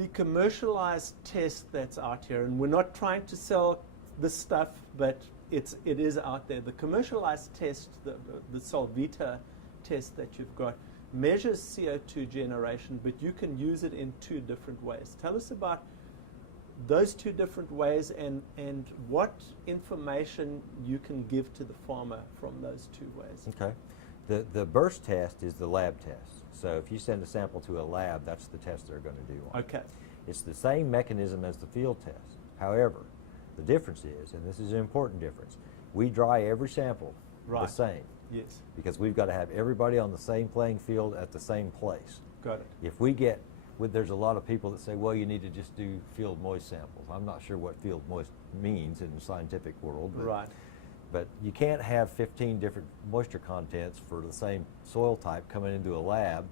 The commercialized test that's out here, and we're not trying to sell this stuff, but it is out there. The commercialized test, the Solvita test that you've got, measures CO2 generation, but you can use it in two different ways. Tell us about those two different ways and what information you can give to the farmer from those two ways. Okay. The burst test is the lab test. So if you send a sample to a lab, that's the test they're going to do on it. Okay. It's the same mechanism as the field test. However, the difference is, and this is an important difference, we dry every sample the same. Yes. Because we've got to have everybody on the same playing field at the same place. Got it. If we get, there's a lot of people that say, well, you need to just do field moist samples. I'm not sure what field moist means in the scientific world. But, but you can't have 15 different moisture contents for the same soil type coming into a lab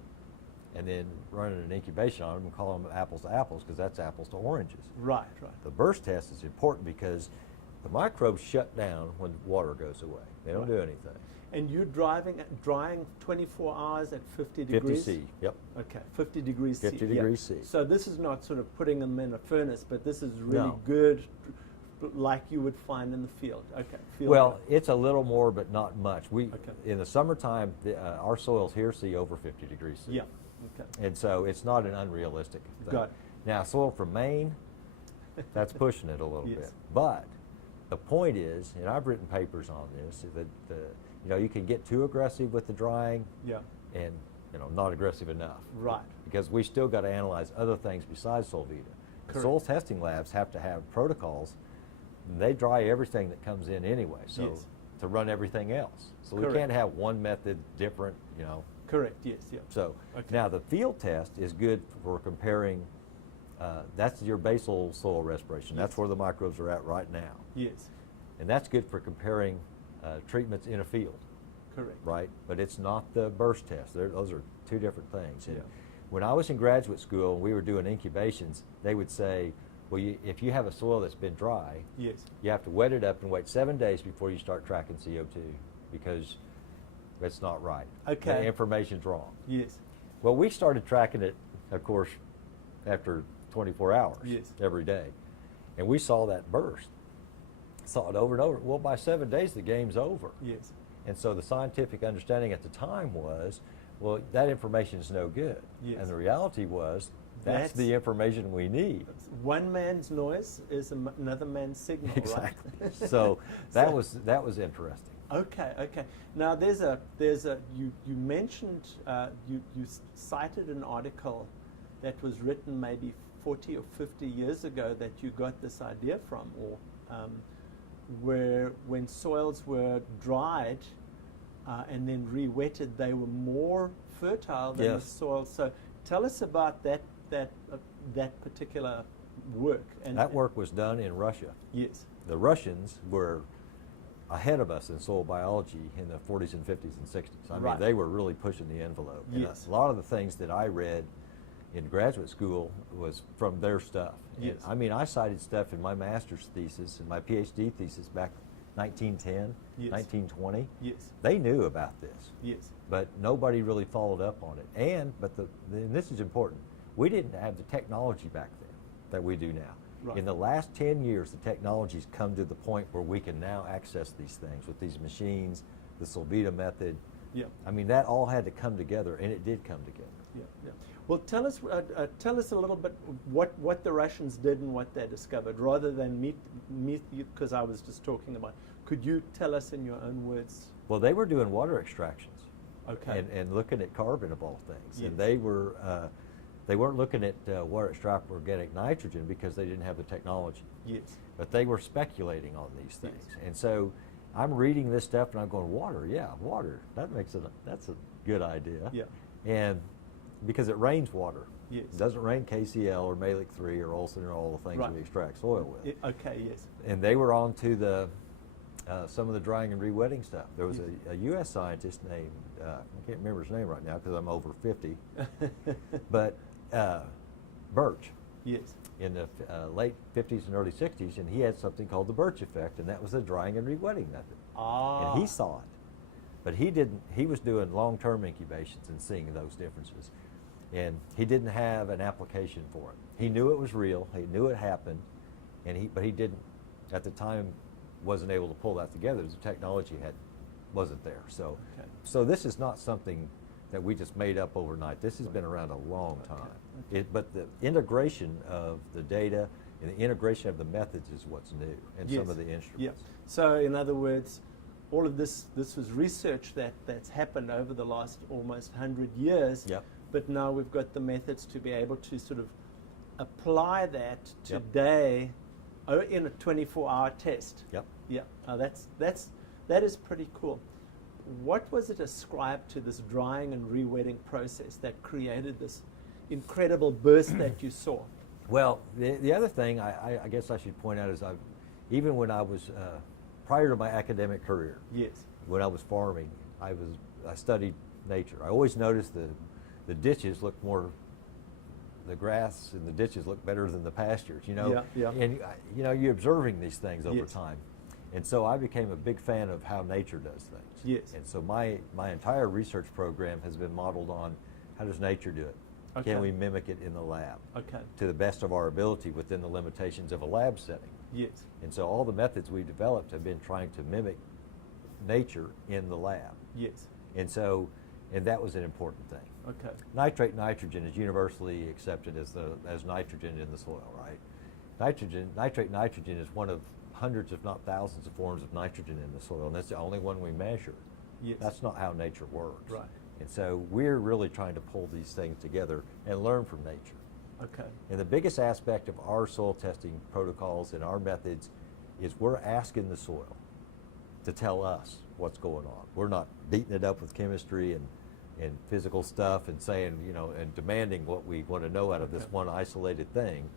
and then running an incubation on them and call them apples to apples, because that's apples to oranges. Right. The burst test is important because the microbes shut down when water goes away. They don't do anything. And you're drying 24 hours at 50 degrees? 50 C, yep. Okay, 50 degrees C. 50 degrees C. So this is not sort of putting them in a furnace, but this is really good, like you would find in the field. Okay. Well, it's a little more, but not much. In the summertime, our soils here see over 50 degrees C. Yeah. Okay. And so it's not an unrealistic thing. Got it. Now, soil from Maine, that's pushing it a little bit. But the point is, and I've written papers on this, that you can get too aggressive with the drying, and not aggressive enough. Right. Because we still got to analyze other things besides Solvita. The soil testing labs have to have protocols, and they dry everything that comes in anyway. So to run everything else, so we can't have one method different. Correct. Yes. Yeah. So now the field test is good for comparing. That's your basal soil respiration. That's where the microbes are at right now. Yes. And that's good for comparing treatments in a field. Correct. Right? But it's not the burst test. Those are two different things. And when I was in graduate school and we were doing incubations, they would say, well, if you have a soil that's been dry, you have to wet it up and wait 7 days before you start tracking CO2, because that's not right. Okay. The information's wrong. Yes. Well, we started tracking it, of course, after 24 hours every day. And we saw that burst. Saw it over and over. Well, by 7 days, the game's over. Yes. And so the scientific understanding at the time was, well, that information is no good. Yes. And the reality was, that's the information we need. One man's noise is another man's signal. Exactly. Right? So that was interesting. Okay. Now you mentioned you cited an article that was written maybe 40 or 50 years ago that you got this idea from, or where when soils were dried and then re-wetted, they were more fertile than the soil. So tell us about that particular work. And that work was done in Russia. Yes. The Russians were ahead of us in soil biology in the 40s and 50s and 60s. I mean, they were really pushing the envelope. Yes. And a lot of the things that I read in graduate school was from their stuff. Yes. And, I mean, I cited stuff in my master's thesis and my PhD thesis back 1910, 1920. Yes. They knew about this. Yes. But nobody really followed up on it. And this is important, we didn't have the technology back then that we do now. Right. In the last 10 years, the technology's come to the point where we can now access these things with these machines, the Solvita method. Yeah. I mean, that all had to come together, and it did come together. Yeah. Well, tell us a little bit what the Russians did and what they discovered, rather than me, because I was just talking about. Could you tell us in your own words? Well, they were doing water extractions. Okay. And looking at carbon of all things. Yes. And they weren't looking at water extract organic nitrogen because they didn't have the technology. Yes. But they were speculating on these things. Yes. And so I'm reading this stuff and I'm going, water. That's a good idea. Yeah. And because it rains water. Yes. It doesn't rain KCl or Malic 3 or Olsen or all the things we extract soil with. Okay, yes. And they were on to some of the drying and re-wetting stuff. There was a U.S. scientist named, I can't remember his name right now because I'm over 50, but Birch. Yes. In the late 50s and early 60s, and he had something called the Birch effect, and that was the drying and re-wetting method. Ah. And he saw it. But he didn't, he was doing long-term incubations and seeing those differences. And he didn't have an application for it. He knew it was real. He knew it happened, but he didn't, at the time, wasn't able to pull that together. The technology wasn't there. So, okay. So this is not something that we just made up overnight. This has been around a long time. Okay. But the integration of the data and the integration of the methods is what's new, and Yes. some of the instruments. Yeah. So in other words, all of this was research that's happened over the last almost 100 years. Yep. But now we've got the methods to be able to sort of apply that Yep. today in a 24-hour test. Yep. Yeah. That is pretty cool. What was it ascribed to this drying and re-wetting process that created this incredible burst that you saw? Well, the other thing I guess I should point out is even when I was prior to my academic career, yes, when I was farming, I studied nature. I always noticed the ditches look more. The grass in the ditches look better than the pastures, you know. Yeah, yeah. And you know, you're observing these things over Yes. time, and so I became a big fan of how nature does things. Yes. And so my entire research program has been modeled on how does nature do it? Okay. Can we mimic it in the lab? Okay. To the best of our ability within the limitations of a lab setting. Yes. And so all the methods we developed have been trying to mimic nature in the lab. Yes. And that was an important thing. Okay. Nitrate nitrogen is universally accepted as nitrogen in the soil, right? Nitrate nitrogen is one of hundreds, if not thousands, of forms of nitrogen in the soil, and that's the only one we measure. Yes. That's not how nature works. Right. And so we're really trying to pull these things together and learn from nature. Okay. And the biggest aspect of our soil testing protocols and our methods is we're asking the soil to tell us what's going on. We're not beating it up with chemistry and physical stuff and saying, you know, and demanding what we want to know out of this Okay. one isolated thing.